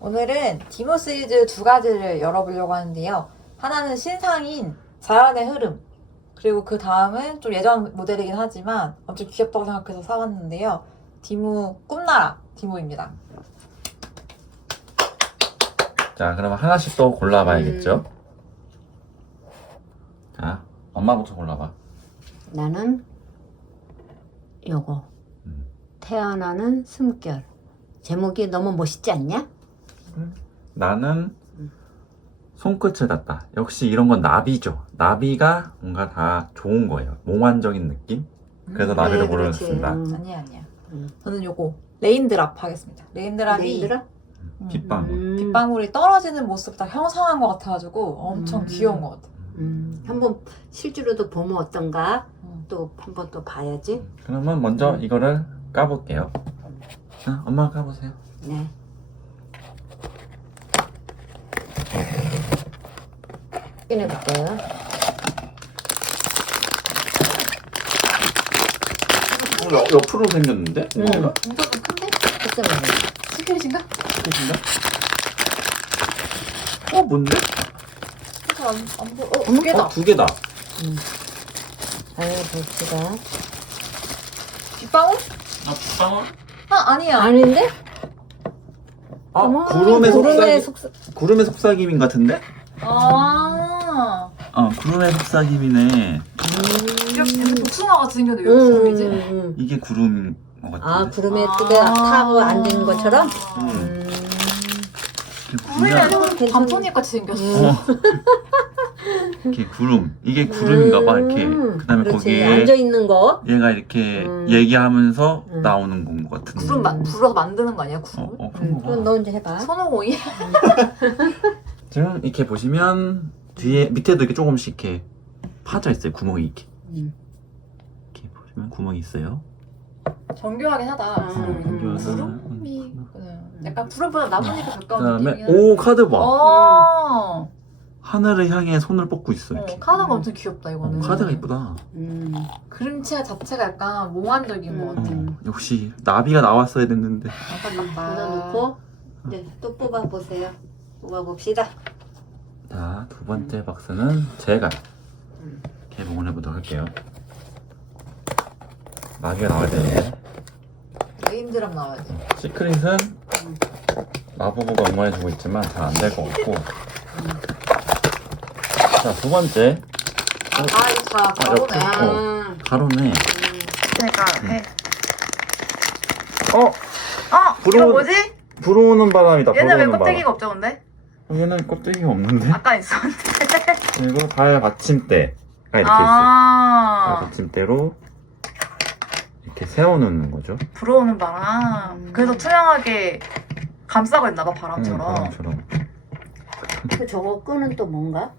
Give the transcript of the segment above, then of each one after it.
오늘은 디모 시리즈 두 가지를 열어보려고 하는데요. 하나는 신상인 자연의 흐름, 그리고 그 다음은 좀 예전 모델이긴 하지만 엄청 귀엽다고 생각해서 사왔는데요. 디모 꿈나라 디모입니다. 자, 그러면 하나씩 또 골라봐야겠죠? 자, 엄마부터 골라봐. 나는 요거 태어나는 숨결. 제목이 너무 멋있지 않냐? 나는 손끝을 닿다. 역시 이런 건 나비죠. 나비가 뭔가 다 좋은 거예요. 몽환적인 느낌? 그래서 나비를 네, 그렇지. 고르겠습니다. 아니야. 저는 요거 레인드랍 하겠습니다. 레인드랍이 레인드랍? 빗방울. 빗방울이 떨어지는 모습 다 형상한 것 같아가지고 엄청 귀여운 것 같아요. 한번 실제로도 보면 어떤가? 또 한번 또 봐야지. 그러면 먼저 이거를 까볼게요. 자, 엄마가 까보세요. 네. 꺼내볼게요. 옆으로 생겼는데? 뭔가? 뭔가 좀 큰데? 글쎄 말이야. 시크릿인가? 뭔데? 안 보여. 두 개다. 두 개다. 아유, 봅시다. 빗방울? 빗방울? 아니야. 아닌데? 구름의 구름의 속삭임. 속삭. 구름의 속삭임인 같은데? 아. 구름의 속삭임이네. 이렇게 복숭아 같이 생겼는데 왜 구름이지? 이게 구름인 것 같은데? 아, 구름에 뜨게 타고 앉은 것처럼? 구름이 아니고 괜찮네. 밤토닉 같이 생겼어. 이렇게 구름. 이게 구름인가봐. 이렇게. 그다음에 그렇지. 거기에 앉아 있는 거. 얘가 이렇게 얘기하면서 나오는 건 것 같은데. 구름 불어서 만드는 거 아니야, 구름을? 그런 거 그럼 봐. 너 이제 해봐. 손오공이? 지금 이렇게 보시면 뒤에 밑에도 이렇게 조금씩 이렇게 파져 있어요. 구멍이 이렇게. 이렇게 보시면 구멍이 있어요. 정교하긴 하다. 구름이. 정교하다. 구름이 약간 구름보다 나뭇잎에 가까운 그다음에 느낌이긴 한데. 오 카드 봐. 하늘을 향해 손을 뻗고 있어 이렇게. 카드가 엄청 귀엽다 이거는. 카드가 이쁘다. 그림체 자체가 약간 몽환적인 것 같아. 역시 나비가 나왔어야 됐는데. 안타깝다. 넣어놓고 이제 또 뽑아보세요. 뽑아봅시다. 자, 두 번째 박스는 제가 개봉을 해보도록 할게요. 나비가 나와야 돼. 레인드랍 나와야지. 시크릿은 마법부가 응원해주고 있지만 잘 안 될 것 같고. 자, 두 번째. 이거 다 가로네. 옆에 가로네. 그러니까 해. 불어오- 이거 뭐지? 불어오는 바람이다. 얘는 왜 불어오는 껍데기가 없죠, 근데? 바람. 얘는 껍데기가 없는데? 아까 있었는데. 그리고 발 받침대가 이렇게 있어요. 발 받침대로 이렇게 세워놓는 거죠. 불어오는 바람. 그래서 투명하게 감싸고 있나봐, 바람처럼. 바람처럼. 그 저거 끈은 또 뭔가?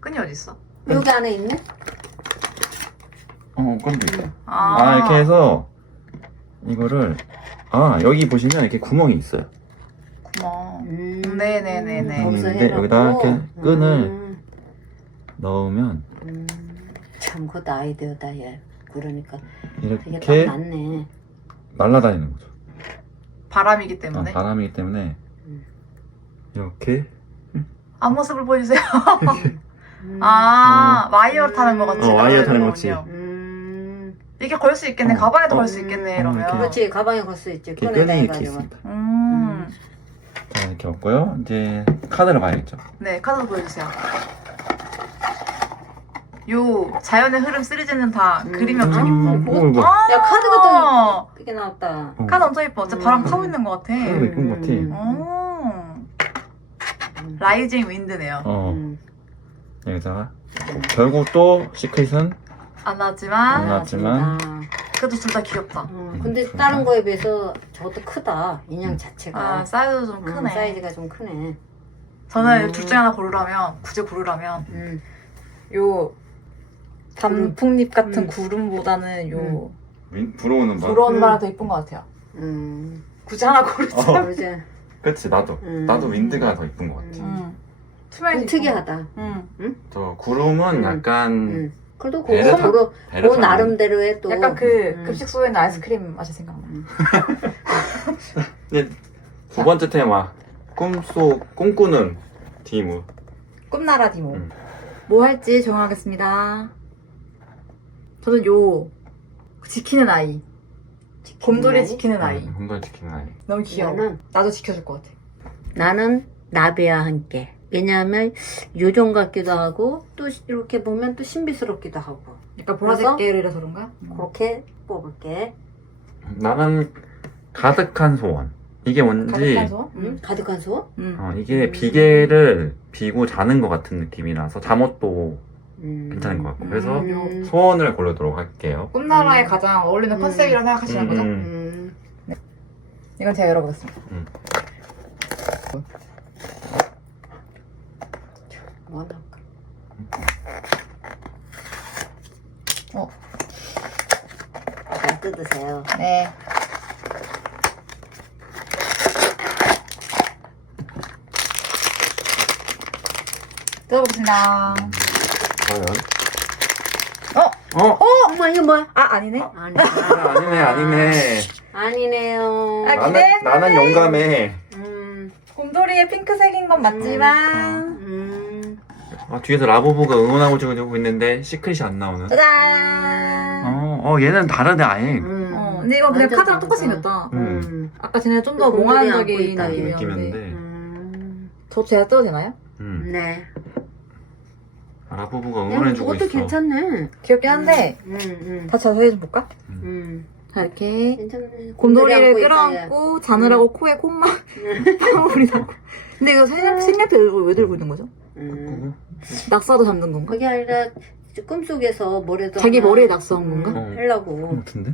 끈이 어딨어? 여기 안에 있네? 끈도 있다. 이렇게 해서 이거를 여기 보시면 이렇게 구멍이 있어요. 구멍. 네네네네. 거기서 있는데 해놓고. 여기다 이렇게 끈을 넣으면 참 그것도 아이디어다 얘. 그러니까 그게 딱 이렇게 맞네. 날아다니는 거죠. 바람이기 때문에. 바람이기 때문에 이렇게 앞모습을 보여주세요. 와이어 타는 것 같이. 와이어 타는 것 같이. 이게 걸 수 있겠네. 가방에도 걸 수 있겠네, 이러면. 이렇게. 그렇지, 가방에 걸 수 있지. 이렇게 끈에다 끈이 이렇게 해가지고. 있습니다. 자, 이렇게 없고요. 이제 카드를 봐야겠죠. 네, 카드 보여주세요. 요 자연의 흐름 시리즈는 다 그림이 엄청 예쁘고. 이거 야, 카드가 또 이쁘게 나왔다. 카드 엄청 예뻐. 진짜 바람 타고 있는 것 같아. 카드가 이쁜 것 같아. 라이징 윈드네요. 여기다가 결국 또 시크릿은 안 나왔지만 나왔지만 그래도 둘 다 귀엽다. 근데 다른 거에 비해서 저것도 크다. 인형 자체가. 사이즈도 좀 크네. 사이즈가 좀 크네. 저는 둘 중에 하나 고르라면, 굳이 고르라면 요 단풍잎 같은 구름보다는 요 불어오는 바람. 불어오는 바람 더 예쁜 것 같아요. 굳이 하나 고르자. 그러지. 그치, 나도 윈드가 더 이쁜 것 같아. 투명해서 좀 특이하다. 저 구름은 약간 그래도 배를 타- 그거 배를 그 타는 나름대로의 또 약간 그 급식소에 있는 아이스크림 맛이 생각나. 네, 두 번째 테마 꿈꾸는 디무. 꿈나라 디모. 음. 뭐 할지 정하겠습니다. 저는 요 지키는 아이. 곰돌이 지키는 아이. 곰돌이 지키는 아이. 너무 귀여워. 나도 지켜줄 것 같아. 나는 나비와 함께. 왜냐하면 요정 같기도 하고 또 이렇게 보면 또 신비스럽기도 하고. 약간 보라색 계열이라서 그런가? 그렇게 뽑을게. 나는 가득한 소원. 이게 뭔지 가득한 소? 가득한 소원? 이게 비계를 비고 자는 것 같은 느낌이라서 잠옷도 괜찮은 것 같고 그래서 소원을 고르도록 할게요. 꿈나라에 가장 어울리는 컨셉이라고 생각하시는 거죠? 이건 제가 열어보겠습니다. 뭐 할까? 잘 뜯으세요. 네. 뜯어보겠습니다. 과연? 어머 이거 뭐야? 아, 아니네. 아니, 아니네. 아니네요. 아, 나는 용감해. 곰돌이의 핑크색인 건 맞지만 뒤에서 라부부가 응원하고 주고 있는데 시크릿이 안 나오는. 짜잔. 얘는 다르네 아예. 근데 이건 그냥 완전 카드랑 똑같이 다르다. 생겼다. 아까 쟤네 좀 더 곰돌이 안고 몽환적인 있다, 이 느낌이었는데. 느낌인데. 저 제가 뜯어도 되나요? 네. 라부부가 응원해주고 있어. 그것도 괜찮네. 귀엽긴 한데 다 자세히 좀 볼까? 자, 이렇게 괜찮네. 곰돌이를 곰돌이 안고 있다, 끌어안고 자느라고 코에 콧만 땀물이 나고. 근데 이거 색약 왜 들고 있는 거죠? 낙서도 잡는 건가? 그게 아니라 꿈속에서 뭐래도 자기 하나, 머리에 낙서한 건가? 하려고. 같은데?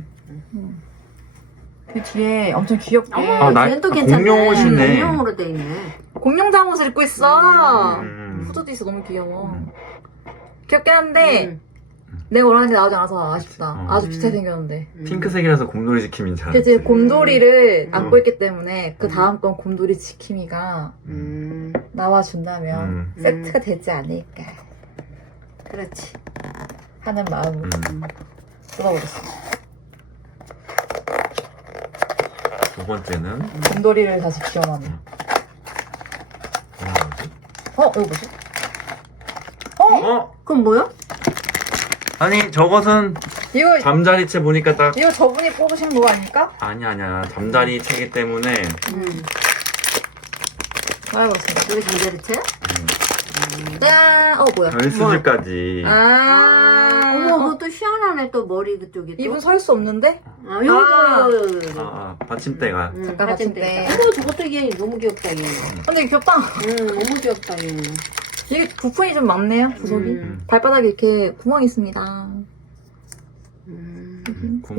그 뒤에 엄청 귀엽게 쟤는 또 괜찮네. 공룡옷이네. 공룡으로 돼 있네. 공룡 잠옷을 입고 있어. 음. 후드도 있어. 너무 귀여워. 귀엽긴 한데 내가 원하는 게 나오지 않아서 아쉽다. 아주 비슷하게 생겼는데. 핑크색이라서 곰돌이 지킴인 줄 그치, 알았지. 곰돌이를 안고 있기 때문에 그 다음 건 곰돌이 지킴이가 나와준다면 세트가 되지 않을까 그렇지. 하는 마음으로 뜯어보겠습니다. 두 번째는 곰돌이를 다시 기원하네. 이거 뭐지? 그건 뭐야? 아니 저것은 이거 잠자리채 보니까 딱 이거 저분이 뽑으신 거 아닙니까? 아니야 잠자리채기 때문에 알아봤습니다. 이거 잠자리채야? 짠! 뭐야? 별수질까지 어머, 그것도 희한하네. 또 머리 그쪽이 또. 이분 설 수 없는데? 여기. 받침대가 잠깐 받침대. 어머, 저것도 얘 너무 귀엽다, 얘. 근데 귀엽다. 너무 귀엽다, 얘. 이게 부품이 좀 많네요, 구석이. 발바닥에 이렇게 구멍이 있습니다.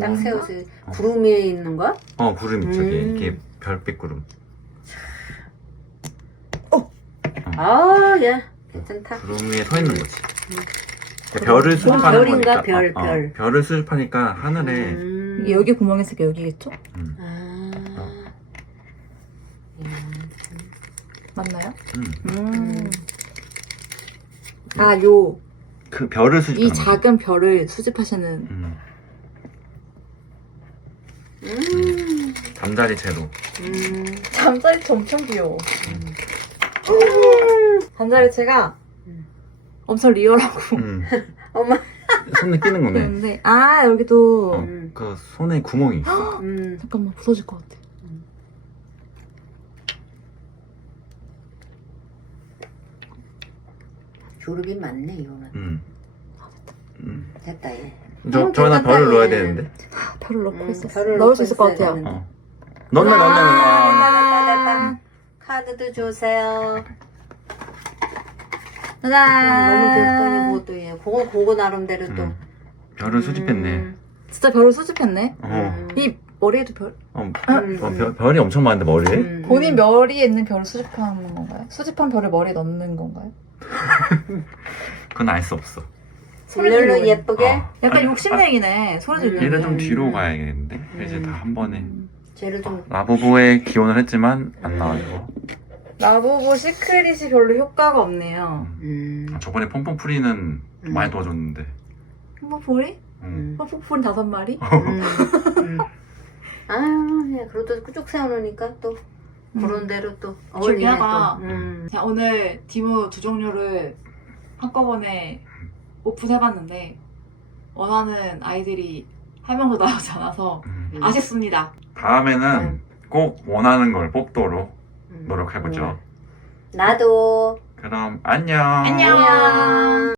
딱 세워서 구름 위에 있는 거야? 구름 저기 이렇게 별빛 구름. 야, 괜찮다. 구름 위에 서 있는 거지. 별을 수집하는 별인가? 거니까. 별. 별을 수집하니까 하늘에 이게 여기 구멍이 있으니까 여기겠죠? 맞나요? 그 별을 이 수집하는 작은 별을 수집하시는 잠자리채로. 잠자리채 엄청 귀여워. 잠자리채가 엄청 리얼하고 엄마. 손에 끼는 거네. 그런데 여기도 그 손에 구멍이 있어. 잠깐만 부서질 것 같아. 조르기 많네, 이거는. 됐다, 얘. 저는 별을 넣어야 되는데. 별을 넣고 있었어. 별을 넣을 넣고 수 있을 것 있어야 같아요. 되는데. 넣네. 됐다. 카드도 주세요. 짜잔. 너무 귀엽다, 이것도 얘. 그거 나름대로 또. 별을 수집했네. 진짜 별을 수집했네. 이 머리에도 별? 별이 엄청 많은데 머리에? 본인 머리에 있는 별을 수집하는 건가요? 수집한 별을 머리에 넣는 건가요? 그건 알 수 없어. 일렬로 예쁘게. 약간 욕심쟁이네. 소리 지르는 얘를 게. 좀 뒤로 가야겠는데. 이제 다 한 번에. 쟤를 좀. 라부부에 기원을 했지만 안 나와요. 나보고 시크릿이 별로 효과가 없네요. 저번에 퐁퐁프리는 많이 도와줬는데. pompo풀이? pompo풀이 5마리? 아유, 야, 그래도 쭉 세워놓으니까 또. 그런 대로 또 어울리네 하다가 또. 그냥 오늘 디무 두 종류를 한꺼번에 오픈해봤는데 원하는 아이들이 한 명도 나오지 않아서 아쉽습니다. 다음에는 꼭 원하는 걸 뽑도록 노력해보죠. 나도 그럼 안녕. 안녕.